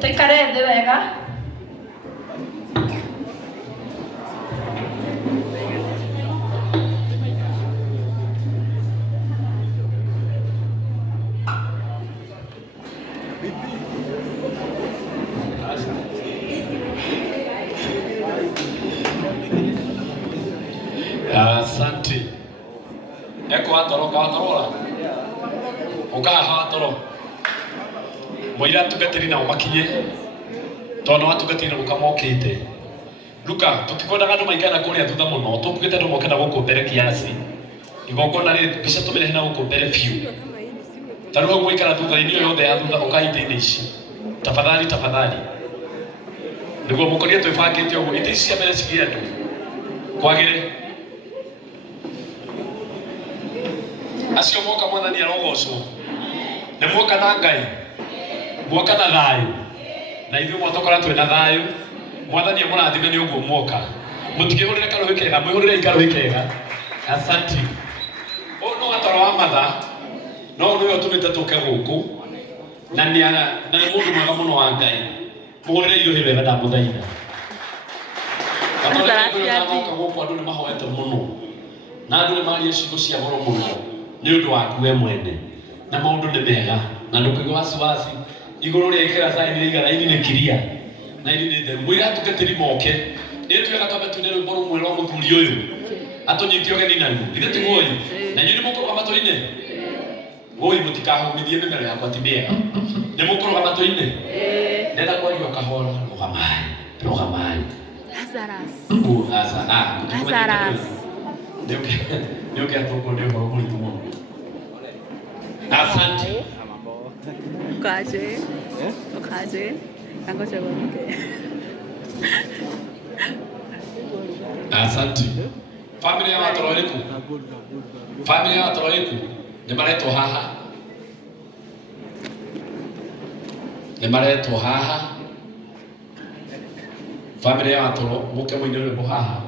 Teccarede vega. Asante. Eko atoro katorola. Ukaha atoro. Moira tugatirina umakinye. Tono watugatirina ukamokite. Luka, tutikwenda kandu maikana kuria thutha muno. Tukugite andu mokena guku mbere kiasi. Igongona ri bica tumire hena guku mbere biu. Taruo gwikara thutha-ini yo yothe ya thutha ukaite-ini ici. Tafadhali tafadhali. Niguo mukoria twibangite uguo ite ici cia mbere cigie andu. Kwagire. Acio moka mwathani arogocwo. Nĩ muoka na Ngai. Muoka na thayu. Na ithuĩ mwatokora twĩna thayu. Mwathani amũrathime nĩ ũguo muoka. Mũtikĩhũrĩre karũhĩ kega, mwĩhũrĩrei karũhĩ kega. Asanti. Ũyũ nĩ watoro wa matha. No nĩwe ũtũmĩte tũke gũkũ. Na nĩ mũndũ mwega mũno wa Ngai. Mũhũrĩre irohĩ wega ndamũthaitha. Gũka gũkũ andũ nĩ mahoete mũno. Na andũ nĩ maria ciugo cia goro mũno. Nĩ ũndũ waku we mwene. Na maũndũ nĩ mega. Na ndũkĩgwa wasiwasi. Igũrũ rĩa ikĩra saini rĩigana ini nĩ kiria. Na ini nĩ theru. Mwĩre atungatĩri moke. Nĩ twega twambe tuine rwĩmbo rũmwe rwa mũthuri ũyũ. Atũnyitie ũgeni naruo. Githĩ tiguo? Na inyuĩ nĩ mũkũrũga matũ-inĩ? Oi mũtikahũmithie mĩmero yakwa ti mĩega. Nĩ mũkũrũga matũ-inĩ? Ndenda kwaria kahora. Rũgamai. Rũgamai. Lazarus. Ndio kiatoko ndio kwa mwili tumo. Asante. Ukaje? Ukaje? Nangoja wamke. Asante. Familia ya watoro yetu. Familia ya watoro yetu. Nĩ maretwo haha. Nĩ maretwo haha. Familia ya watoro mũke mũine rwĩmbo haha.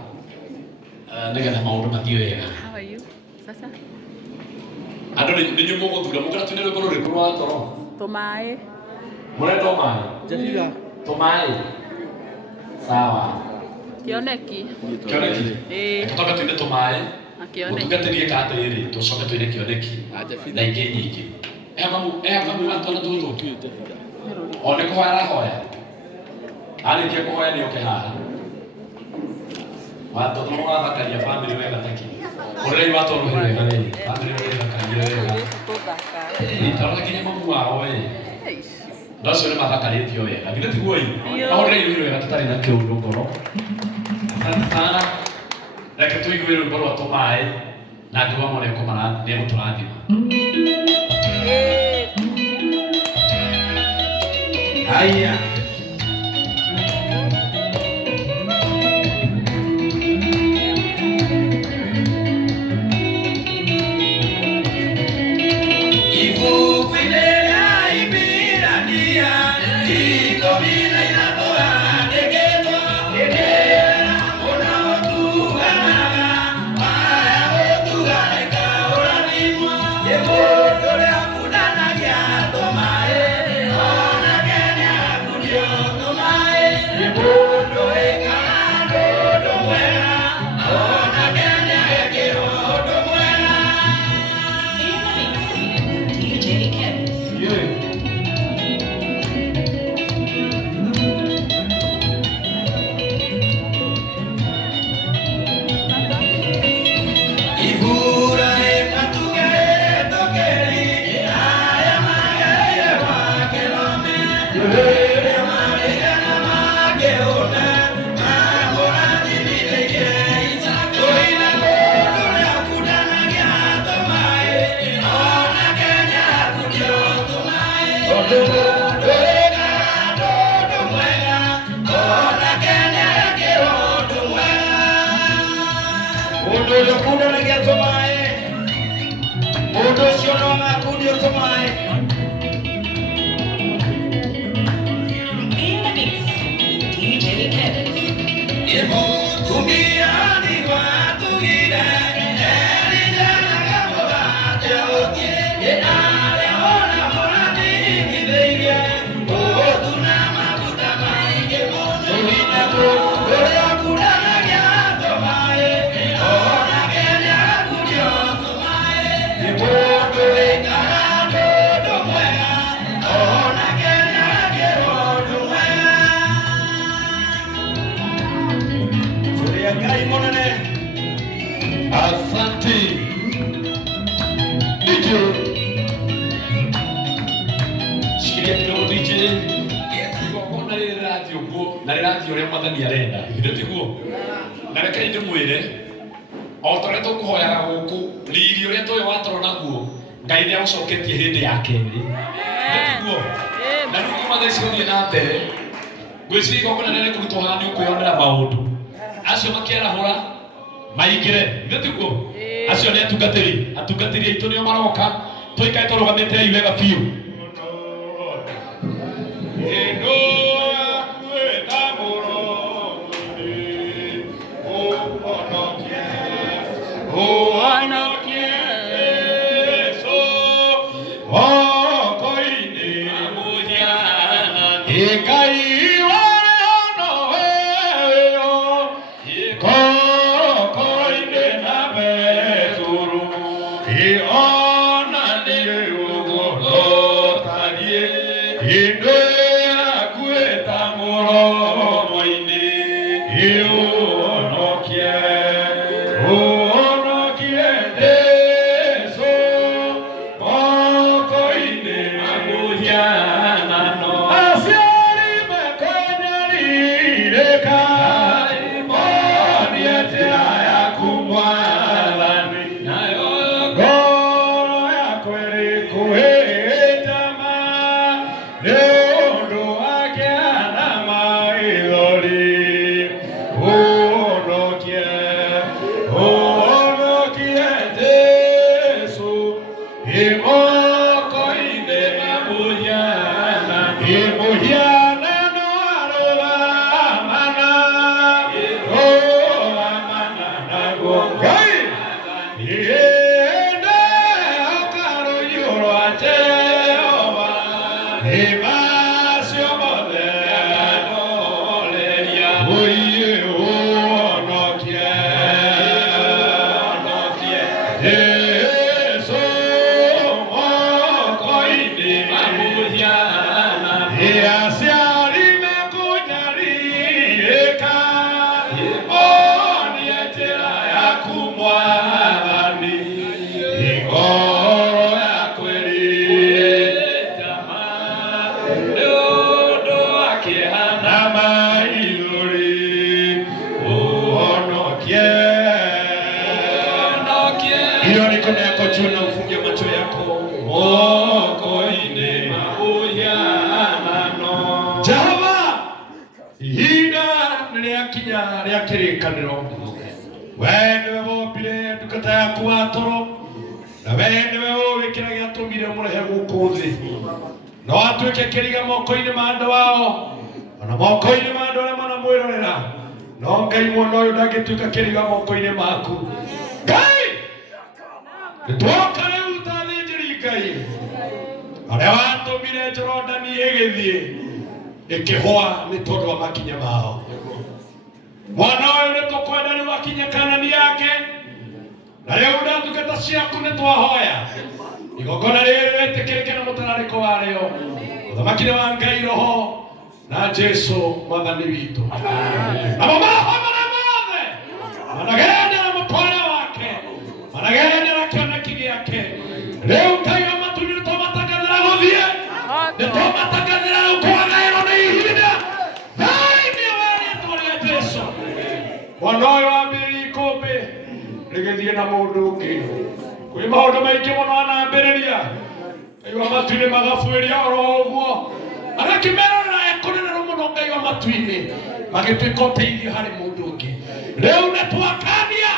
Nĩgetha maũndũ mathiĩ wega. How are you? Sasa? Andũ nĩ inyuĩ mũgũthura mũkĩra tuine rwĩmbo rũrĩkũ rwa toro? Tũmaĩ. Mũrenda maĩ? Jafira. Tũmaĩ. Sawa. Kĩoneki. Kĩoneki. Tũtoke tuine tũmaĩ. Kĩoneki. Mũtungatĩrie katĩrĩ tũcoke tuine kĩoneki. Na ingĩ nyingĩ. Eha mamu atwana tũtũ. O nĩ kũhoya arahoya. Arĩkia kũhoya nĩ oke haha. Watoto mũgathakaria family wega taki. Ũrei watoro wega wega. Family wega thakaria wega. Taraga kinya mamu wao we. Ndacio nĩ mathakarĩtio wega. Githĩ tiguo? Na ũrei wega tũtarĩ na kĩũndũ ngoro. Asante sana. Reke tuigue rwimbo rwa tumaĩ na ngĩgwa mareko nĩ gũtũrathima. Haya. Na rĩrathiĩ ũrĩa Mwathani arenda. Githĩ tiguo? Na reke ndĩmwĩre o ta ũrĩa tũkũhoyaga gũkũ riri ũrĩa tũĩ watũra naguo Ngai nĩagũcoketie hĩndĩ ya kerĩ. Githĩ tiguo? Na rĩu kuma thaa ici gũthiĩ na mbere ngwĩciria igongona rĩrĩa rĩkũrutwo haha nĩũkwĩyonera maũndũ. Acio makĩarahũra maingĩre. Githĩ tiguo? Acio nĩ atungatĩri aitũ nĩo maroka. Tũikare tũrũgamĩte wega biũ. Aku Inua mikono yako juu na ufunge macho yako. Moko-inĩ maũhianano. Jehova, ihinda nĩrĩakinya rĩa kĩrĩkanĩro. Wee nĩwe wombire ndungata yaku wa toro, na wee nĩwe ũĩ kĩrĩa gĩatũmire mũrehe gũkũ thĩ. No atuĩke kĩriga moko-inĩ ma andũ wao, ona moko-inĩ ma andũ arĩa manamwĩrorera. No Ngai mwana ũyũ ndangĩtuĩka kĩriga moko-inĩ maku. Ngai, nĩtwoka rĩu ta thĩnjĩri Ngai, arĩa watũmire Jorodani ĩgĩthiĩ ĩkĩhũa nĩ tondũ wa makinya mao. Mwana ũyũ nĩtũkwenda rĩu akinye Kanani yake, na rĩu na ndungata ciaku nĩtwahoya igongona rĩrĩ rĩtĩkĩrĩke na mũtararĩko warĩo, ũthamaki wa Ngai Roho na Jesu Mwathani witũ. Namo maho marĩa mothe managerera mũtware wake, managerera kĩoneki gĩake, rĩu Ngai wa matu nĩtũmatangathĩra gũthiĩ, nĩtũmatangathĩra rĩu kwagaĩrwo nĩ ihinda thĩinĩ wa rĩĩtwa rĩa Jesu. Mwana ũyũ wambĩrĩria ikũmbĩ rĩgĩthiĩ na mũndũ ũngĩ. Kwĩ maũndũ maingĩ mũno anambĩrĩria, Ngai wa matu-inĩ magabuĩria oro ũguo, agakĩmerorera ekũnenerwo mũno Ngai wa matu-inĩ, magĩtuĩka ũteithio harĩ mũndũ ũngĩ. Rĩu nĩtwakania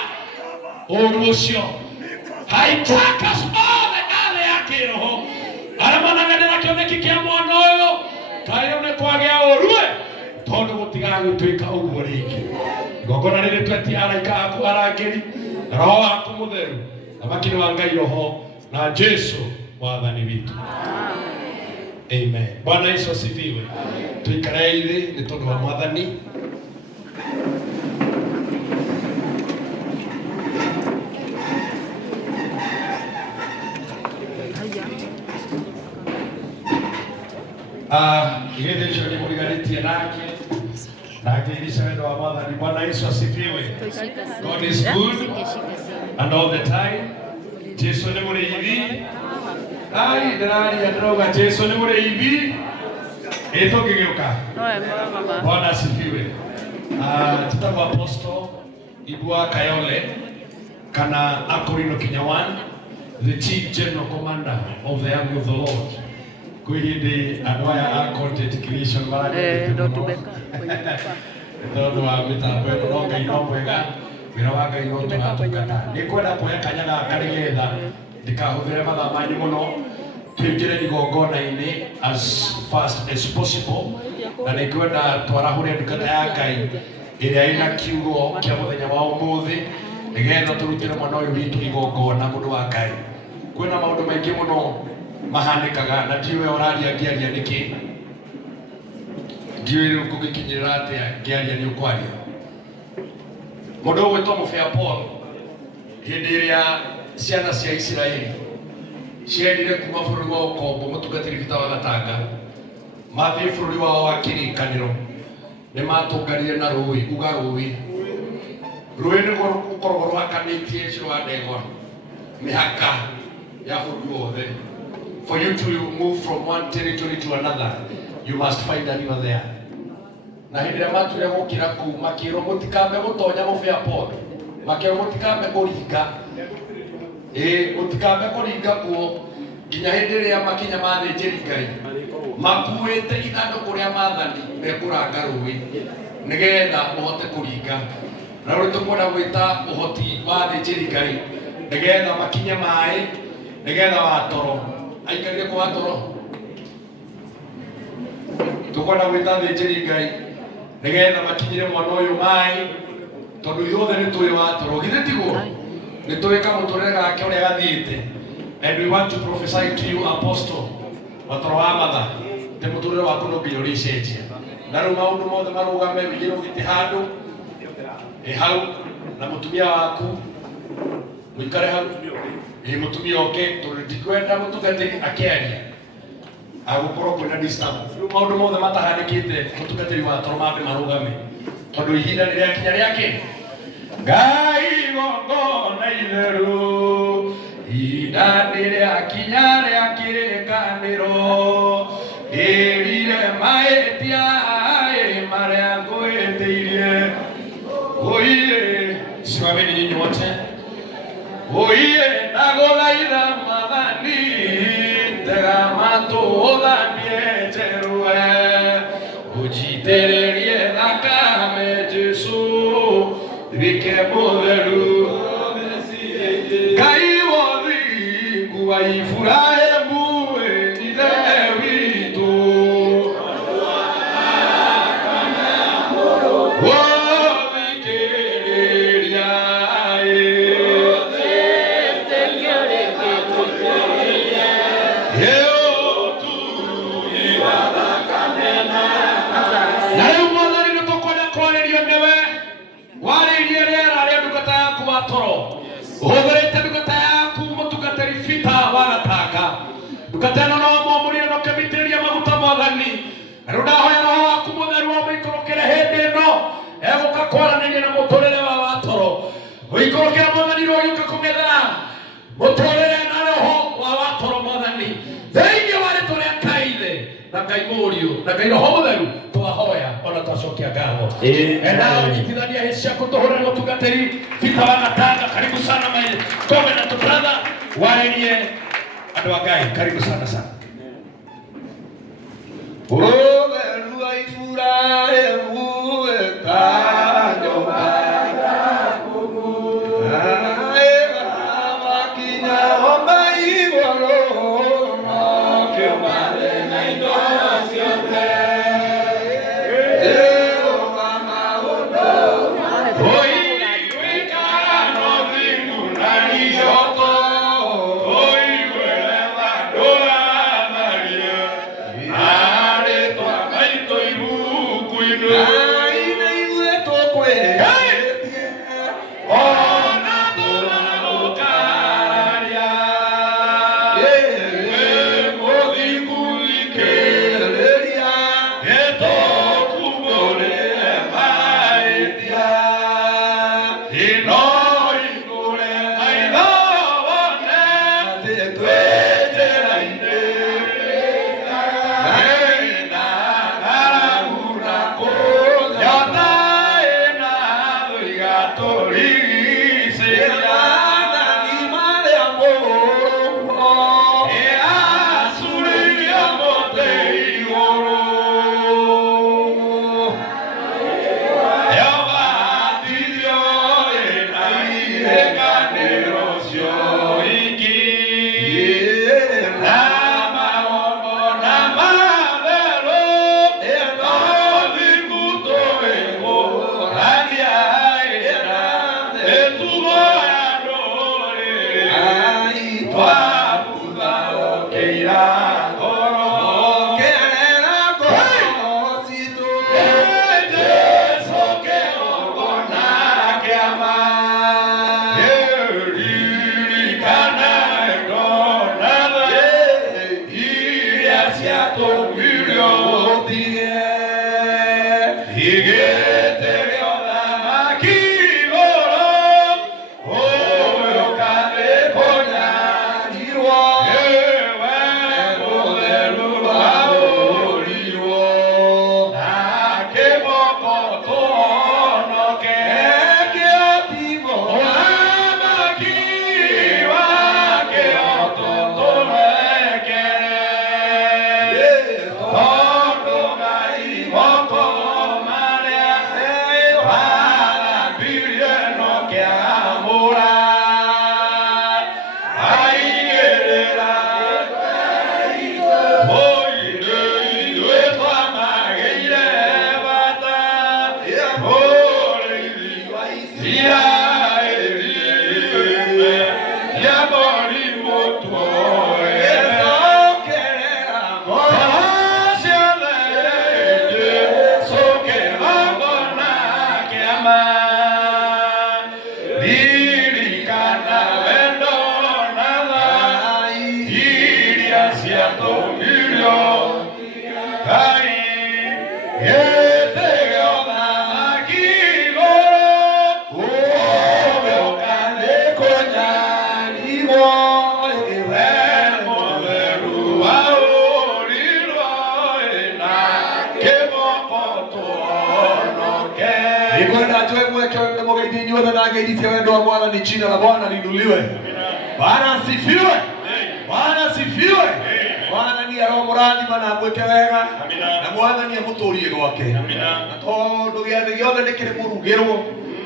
ũũru ũcio, hijackers othe othe ya kĩroho arĩa managerera kĩoneki kĩa mwana ũyũ, kaĩ rĩu nĩkwagĩa ũũru tondũ gũtigagĩtuĩka ũguo rĩngĩ. Igongona rĩrĩ twetia araika aku arangĩri na Roho waku mũtheru, thamaki wa Ngai Roho na Jesu Mwathani witũ. Amen. Bwana Yesu asifiwe. Tuikare hivi ni tondũ wa Mwathani. Ile ndio ni mliganitia nake. Na kilisha wendo wa Mwathani. Bwana Yesu asifiwe. God is good and all the time. Jesu ni mwenye hivi. Ai, ndani ya droga Jesu ni mwenye hivi. Eto kigeuka. Bwana asifiwe. Tutabu apostle Ibua Kayole kana Akorino Kinyawan, the chief general commander of the army of the Lord. Kuhidi adwaya a content creation mara ndodo wa mitambo ĩno Ngai no mwega, wĩra wa Ngai no tũratungata. Nĩkwenda kuoya kanya gaka nĩgetha ndikahũthĩre mathaa manyu mũno, twĩngĩre igongona-inĩ as fast as possible, na nĩkwenda twarahũre ndungata ya Ngai ĩrĩa ĩna kiugo kĩa mũthenya wa ũmũthĩ, nĩgetha tũrutĩre mwana ũyũ witũ igongona mũndũ wa Ngai. Kwĩna maũndũ maingĩ mũno mahanĩkaga na ndiũĩ ũraria ngĩaria nĩkĩ, ndiũĩ rĩu kũngĩkinyĩrĩra atĩa ngĩaria nĩ ũkwaria. Mũndũ ũgwĩtwo mũbĩa Paul, hĩndĩ ĩrĩa ciana cia Isiraeli ciendire kuma bũrũri wa ũkombo mũtungatĩri Peter wa Gatanga mathiĩ bũrũri wao wa kĩrĩkanĩro, nĩ matũngarire na rũĩ, uga rũĩ. Rũĩ nĩguo rũkoragwo rwakanĩtie Njĩra wa Ndegwa mĩhaka ya bũrũri wothe. For you to move from one territory to another, you must find a river there. Na hĩndĩ ĩrĩa matuire gũkĩra kũu makĩrwo mũtikambe gũtonya mũbĩa Paul, makĩrwo mũtikambe kũringa, mũtikambe kũringa kuo nginya hĩndĩ ĩrĩa makinya mathĩnjĩri Ngai makuĩte ithandũkũ rĩa Mwathani mekũranga rũĩ nĩgetha mũhote kũringa. Na rĩu tũkwenda gwĩta ũhoti wa thĩnjĩri Ngai nĩgetha makinye maĩ, nĩgetha wa toro aikarire kwa toro. Tũkwenda gwĩta thĩnjĩri Ngai nĩgetha makinyire mwana ũyũ maĩ, tondũ ithuothe nĩtũĩ wa toro, githĩ tiguo? Nĩtũĩ kamũtũrĩre gake ũrĩa gathiĩte. And we want to prophesy to you, Apostle Watoro wa Matha, te mũtũrĩre waku no nginya ũrĩcenjia. Na rĩu maũndũ mothe marũgame wĩigĩrwo gĩtĩ handũ hau, na mũtumia waku mũikare hau, mũtumia oke, tondũ ndikwenda mũtungatĩri akĩaria agũkorwo kwĩna distance. Rĩu maũndũ mothe matahanĩkĩte mũtungatĩri wa toro mambe marũgame, tondũ ihinda nĩrĩakinya rĩake. Ngai igongona itheru, ihinda nĩrĩakinya rĩa kĩrĩkanĩro, ĩrire mahĩtia marĩa ngwĩtĩirie. Oye, simameni nyinyi wote. Oye nagolaitha mathani tega matũ ũthambie njerwe ũnjitĩrĩrie thakame Jesũ rike mũtheru Ngai wa ũthingu wa Iburahĩmu ithe witũ Uhũthĩrĩte ndungata yaku mũtungatĩri Peter wa Gatanga ndungata ĩno no mũmũrĩre no kĩmĩitĩrĩria maguta Mwathani na rĩu ndahoya roho waku mũtheru ũmĩikũrũkĩre hĩndĩ ĩno egũka kwaranĩria na mũtũrĩre wa Watoro ũikũrũkĩra Mwathani rĩu ũgĩũka kũng'ethera mũtũrĩre na roho wa Watoro Mwathani thĩinĩ wa rĩtwa rĩa Ngai Ithe na Ngai Mũriũ na Ngai Roho Mũtheru twahoya ona twacokia ngatho enda ũnyitithania hĩndĩ ciaku tũhũrĩre mũtungatĩri Peter wa Gatanga karibu sana my covenant brother warĩrie andũ a Ngai karibu sana sana ũtheru wa Iburahĩmu wetanyũmba ni nyuothe na ngeithi cia wendo wa Mwathani. Jina la Bwana liinuliwe. Bwana asifiwe. Bwana asifiwe. Mwathani aromũrathima na mwĩke wega na Mwathani amũtũrie gwake. Na tondũ gĩathĩ gĩothe nĩ kĩrĩ mũrugĩrwo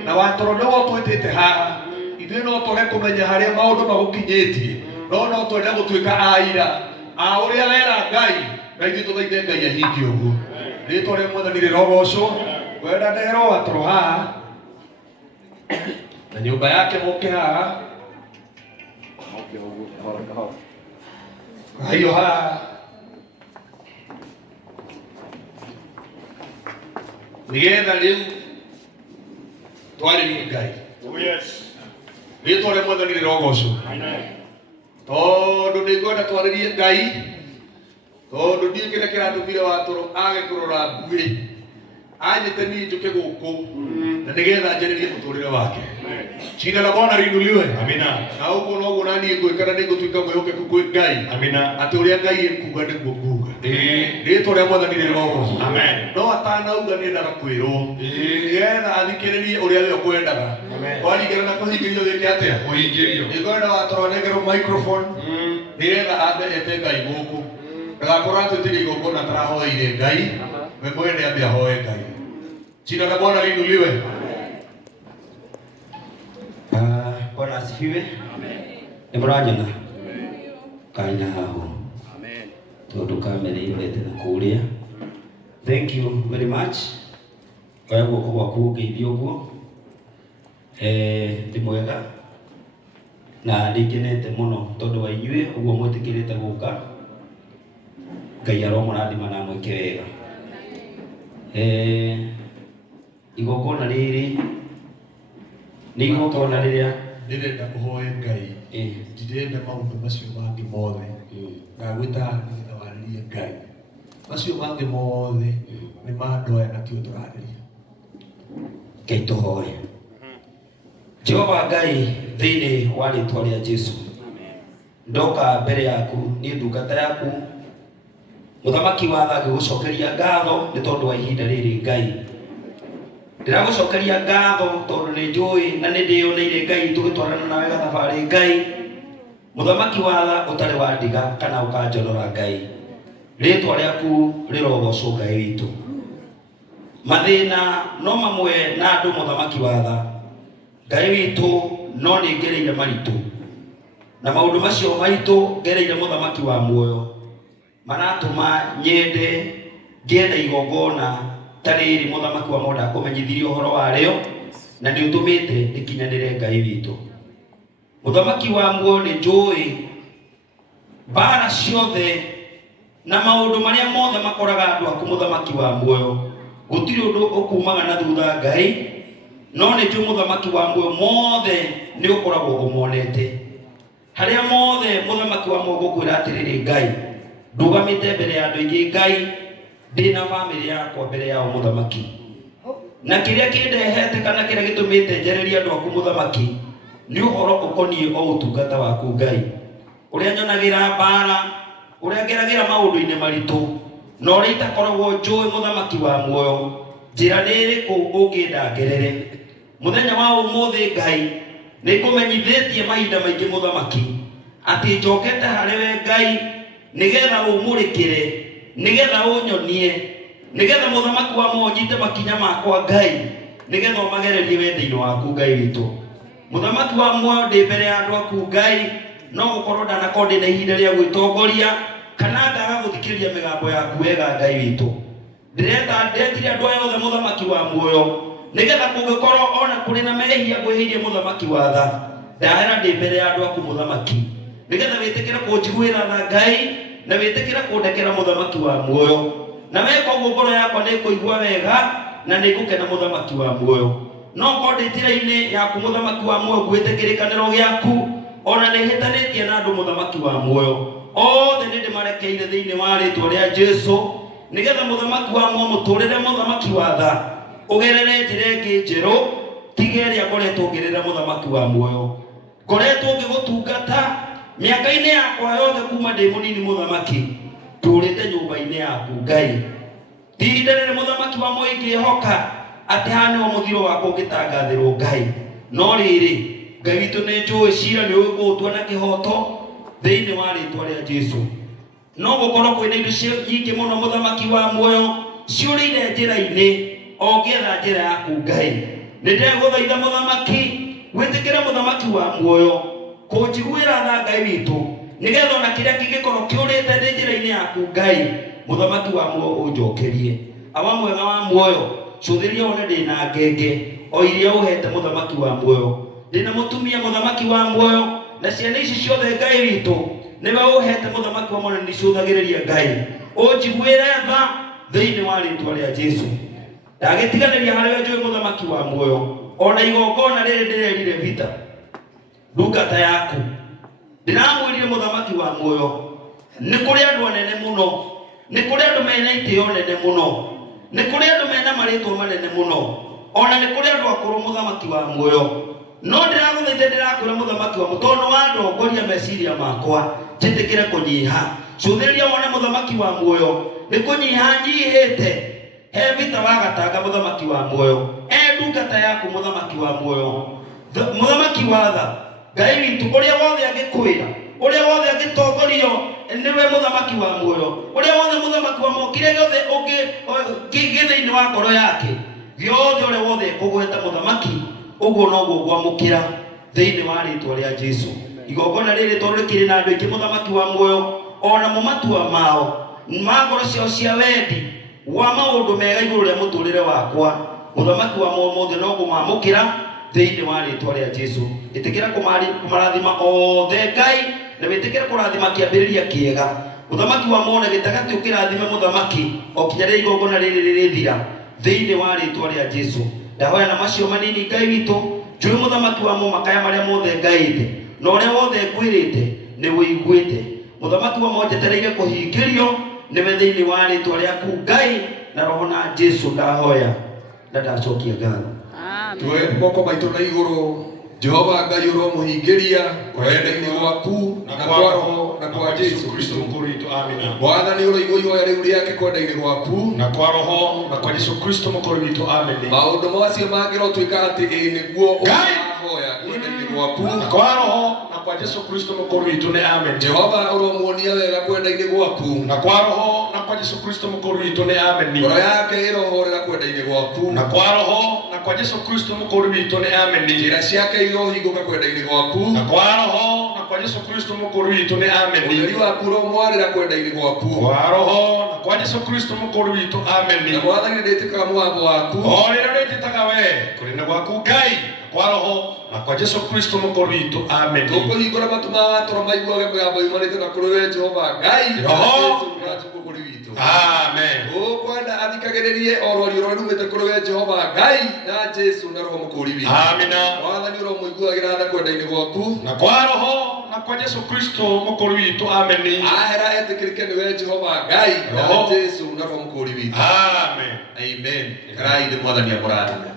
na watoro nĩguo twĩtĩte haha, ithuĩ no twage kũmenya harĩa maũndũ magũkinyĩtie, no twende gũtuĩka aira a ũrĩa wera Ngai, na ithuĩ tũthaithe Ngai ahingie ũguo. Rĩĩtwa rĩa Mwathani rĩrogocwo. Kwenda nderwo watoro haha na nyũmba yake moke haha hayo haha nigetha rĩu twarĩrie Ngai. Rĩĩtwa rĩa Mwathani rĩrogocwo. Tondũ nĩngwenda twarĩrie Ngai, tondũ ndiĩ kĩrĩa kĩratũmire watoro age kũrora mbuĩ anjĩte niĩ njũke gũkũ na nĩgetha njarĩrie mũtũrĩre wake. Jina la Bwana liinuliwe. Amina. Na ũguo noguo naniĩ ngwĩka na nĩngũtuĩka mwĩhokeku kwĩ Ngai. Amina. Atĩ ũrĩa Ngai ekuga nĩguo nguga. Rĩĩtwa rĩa Mwathani rĩrogocwo. Amen. No atanauga nĩendaga kwĩrwo nĩgetha athikĩrĩrie ũrĩa we ũkwendaga. Kwaringana na kũhingĩrio gĩkĩ atĩa? Kũhingĩrio. Nĩngwenda watoro nengerwo microphone nĩgetha ambete Ngai gũkũ. Ndagakorwo atwĩtĩria igongona atarahoeire Ngai, we mwene ambe ahoe Ngai. Jina la Bwana liinuliwe. Bwana asifiwe. Nĩmũranyona kaina hahu. Tondũ kamera ĩrorete na kũrĩa. Thank you very much. Oya guoko gwaku ũngeithia ũguo. Ndĩ mwega na ndĩkenete mũno tondũ wa inyuĩ ũguo mwĩtĩkĩrĩte gũka. Ngai aromũrathima na mwĩke wega. Igongona rĩrĩ nĩ igongona rĩrĩa ndĩrenda kũhoe Ngai. Ndirenda maũndũ macio mangĩ mothe. Ndagwĩta nĩgetha warĩrie Ngai. Macio mangĩ mothe nĩ mandũ na kĩo tũrarĩria. Ngai tũhoe. Jehova Ngai, thĩinĩ wa rĩĩtwa rĩa Jesũ, ndoka mbere yaku nĩ ndungata yaku Mũthamaki wa tha ngĩgũcokeria ngatho nĩ tondũ wa ihinda rĩrĩ Ngai. Ndĩragũcokeria ngatho tondũ nĩ njũĩ na nĩ ndĩyoneire Ngai tũgĩtwarana nawe gathabarĩ Ngai. Mũthamaki wa tha ũtarĩ wa ndiga kana ũkanjonora Ngai. Rĩĩtwa rĩaku rĩrogocwo Ngai witũ. Mathĩna no mamwe na andũ mũthamaki wa tha. Ngai witũ no nĩ ngereire maritũ. Na maũndũ macio maitũ ngereire mũthamaki wa muoyo maratũma nyende ngĩenda igongona ta rĩrĩ mũthamaki wa moda kũmenyithirie ũhoro warĩo na nĩ ũtũmĩte rĩkinyanĩre Ngai witũ. Mũthamaki wa muoyo nĩ njũĩ mbara ciothe na maũndũ marĩa mothe makoraga andũ aku mũthamaki wa muoyo gũtirĩ ũndũ ũkumaga na thutha Ngai, no nĩ njũĩ mũthamaki wa muoyo mothe nĩ ũkoragwo ũmonete. Harĩa mothe mũthamaki wa muoyo ngũkwĩra atĩrĩrĩ Ngai, ndũgamĩte mbere ya andũ aingĩ Ngai, ndĩna bamĩrĩ yakwa mbere yao mũthamaki. Na kĩrĩa kĩndehete kana kĩrĩa gĩtũmĩte njarĩrie andũ aku mũthamaki nĩ ũhoro ũkoniĩ o ũtungata waku Ngai. Ũrĩa nyonagĩra mbara, ũrĩa ngeragĩra maũndũ-inĩ maritũ, na ũrĩa itakoragwo njũĩ mũthamaki wa muoyo njĩra nĩ ĩrĩkũ ũngĩenda ngerere. Mũthenya wa ũmũthĩ Ngai nĩ ngũmenyithĩtie mahinda maingĩ mũthamaki atĩ njokete harĩ we Ngai nĩgetha ũmũrĩkĩre, nĩgetha ũnyonie, nĩgetha mũthamaki wa muoyo nyite makinya makwa Ngai, nĩgetha ũmagererie wendo-inĩ waku Ngai witũ. Mũthamaki wa muoyo ndĩ mbere ya andũ aku Ngai, no gũkorwo ndanakorwo ndĩ na ihinda rĩa gwĩtongoria kana ngaga gũthikĩrĩria mĩgambo yaku wega Ngai witũ. Ndĩretire andũ aya othe mũthamaki wa muoyo nĩgetha kũngĩkorwo ona kũrĩ na mehia ngwĩhĩirie mũthamaki wa tha, ndahera ndĩ mbere ya andũ aku mũthamaki nĩgetha wĩtĩkĩre kũnjiguĩra tha Ngai na wĩtĩkĩre kũndekera mũthamaki wa muoyo. Na weka ũguo ngoro yakwa nĩ kũigua wega na nĩ ngũkena mũthamaki wa muoyo. No korwo ndĩ njĩra-inĩ yaku mũthamaki wa muoyo gwĩtĩkĩrĩkanĩro gĩaku ona nĩ hĩtanĩtie na andũ mũthamaki wa muoyo othe nĩ ndĩmarekeire thĩinĩ wa rĩĩtwa rĩa Jesũ, nĩgetha mũthamaki wa muoyo mũtũrĩre mũthamaki wa tha ũgerere njĩra ĩngĩ njerũ tiga ĩrĩa ngoretwo ngĩrĩra mũthamaki wa muoyo. Ngoretwo ngĩgũtungata mĩaka-inĩ yakwa yothe kuma ndĩ mũnini mũthamaki, ndũrĩte nyũmba-inĩ yaku Ngai. Ihinda rĩrĩ mũthamaki wa muoyo ingĩhoka ati hane o muthiro wakwa ngitangathirwo Ngai no riri Ngai witu ni njui cira ni ugutua na kihoto thiini wa ritwa ria Jesu no gukorwo kwina indo nyingi muno muthamaki wa muoyo ciurire njira-ini ongietha njira yaku Ngai ni ndeguthaitha muthamaki witikire muthamaki wa muoyo kunjiguira tha Ngai witu nigetha ona kiria kingikorwo kiurite ndi njira-ini yaku Ngai muthamaki wa muoyo unjokerie awa mwega wa muoyo cuthiria one ndina ngenge o iria uhete muthamaki wa muoyo ndina mutumia muthamaki wa muoyo na ciana ici ciothe Ngai witu niwe uhete muthamaki wa muoyo nicũthagĩrĩria Ngai unjiguire tha thiini wa ritwa ria Jesu ndagitiganiria harĩa njũĩ muthamaki wa muoyo ona igongona rĩrĩ ndĩrerire vita ndungata yaku ndiramwĩrire muthamaki wa muoyo nĩ kũrĩ andũ anene mũno nĩ kũrĩ andũ mena itĩo nene mũno nĩ kũrĩ andũ mena marĩtwa manene mũno ona nĩ kũrĩ andũ akũrũ muthamaki wa muoyo no ndiragũthaitha ndĩrakwĩra muthamaki wa muoyo tondũ wa ndongoria meciria makwa njĩtĩkĩre kũnyiha cũthĩrĩria wone muthamaki wa muoyo nĩ kũnyiha nyihĩte he vita wa gatanga muthamaki wa muoyo ndungata yaku muthamaki wa muoyo muthamaki wa tha Ngai witu ũrĩa wothe angĩkwĩra ũrĩa wothe angĩtongorio niwe muthamaki wa muoyo ũrĩa wothe muthamaki wa muoyo kĩrĩa gĩothe gĩthĩinĩ wa ngoro yake gĩothe ũrĩa wothe kũgweta muthamaki ũguo noguo gwamũkĩra thĩinĩ wa rĩtwa rĩa Jesu igongona rĩrĩ tondũ rĩkĩrĩ na andũ aingĩ muthamaki wa muoyo ona mo matua mao ma ngoro ciao cia wendi wa maũndũ mega igũrũ rĩa mũtũrĩre wakwa muthamaki wa muoyo mothe no kũmamũkĩra thĩinĩ wa rĩtwa rĩa Jesu ĩtĩkĩra kũmarathima othe Ngai na wĩtĩkĩre kũrathima kĩambĩrĩria kĩega muthamaki wa muoyo gĩtagatĩ ũkĩrathime muthamaki o kinya rĩrĩa igongona rĩrĩ rĩrĩthira thĩinĩ wa rĩtwa rĩa Jesu ndahoya na macio manini Ngai witũ njũĩ muthamaki wa muoyo makaya marĩa mothe ngaĩte na ũrĩa wothe ngwĩrĩte nĩ wĩiguĩte muthamaki wa muoyo njetereire kũhingĩrio nĩwe thĩinĩ wa rĩtwa rĩaku Ngai na roho na Jesu ndahoya na ndacokia ngatho. Tuwe moko maitũ na igũrũ Jehova Ngai ũromũhingĩria kwenda-inĩ gwaku na kwa roho na kwa Jesu Kristo mkuu witũ amina. Mwathani ũroigua ihoya rĩu rĩake kwenda-inĩ gwaku na kwa roho na kwa Jesu Kristo mkuu witũ amina. Maũndũ macio mangĩrotuĩka atĩ nĩguo ũhoya kwenda-inĩ gwaku na kwa roho na kwa Jesu Kristo mkuu witũ nĩ amen. Jehova ũromuonia wega kwenda-inĩ gwaku na kwa roho na kwa Jesu Kristo mkuu witũ nĩ amen. Ngoro yake ĩrohorera kwenda-inĩ gwaku na kwa roho na kwa Jesu Kristo mkuu witũ nĩ amen. Njĩra ciake irohingũka kwenda-inĩ gwaku na kwa roho na kwa Jesu Kristo mkuu witũ nĩ amen. Ũtheri waku ũromwarĩra kwenda-inĩ gwaku kwa roho na kwa Jesu Kristo mkuu witũ amen. Na Mwathani ndĩtĩkaga mũgambo waku o rĩrĩa ũrĩnjĩtaga wee kũrĩ gwaku Ngai kwa roho na kwa Jesu Kristo mkuu witũ amen. Tũkũhingũra matu ma watoro maiguage mũgambo yumanĩte na kũrĩ wee Jehova Ngai roho na kũrĩ witũ amen. Ũkwenda athikagĩrĩrie o rwario rũrĩa rumĩte kũrĩ wee Jehova Ngai na Jesu na roho mũkũri witũ amina. Mwathani ũromũiguagĩra tha kwenda-inĩ gwaku na kwa roho na kwa Jesu Kristo mkuu witũ amen. Ahera etĩkĩrĩke nĩ wee Jehova Ngai na Jesu na roho mũkũri witũ amen. Amen. Karai nĩ Mwathani amũrathime.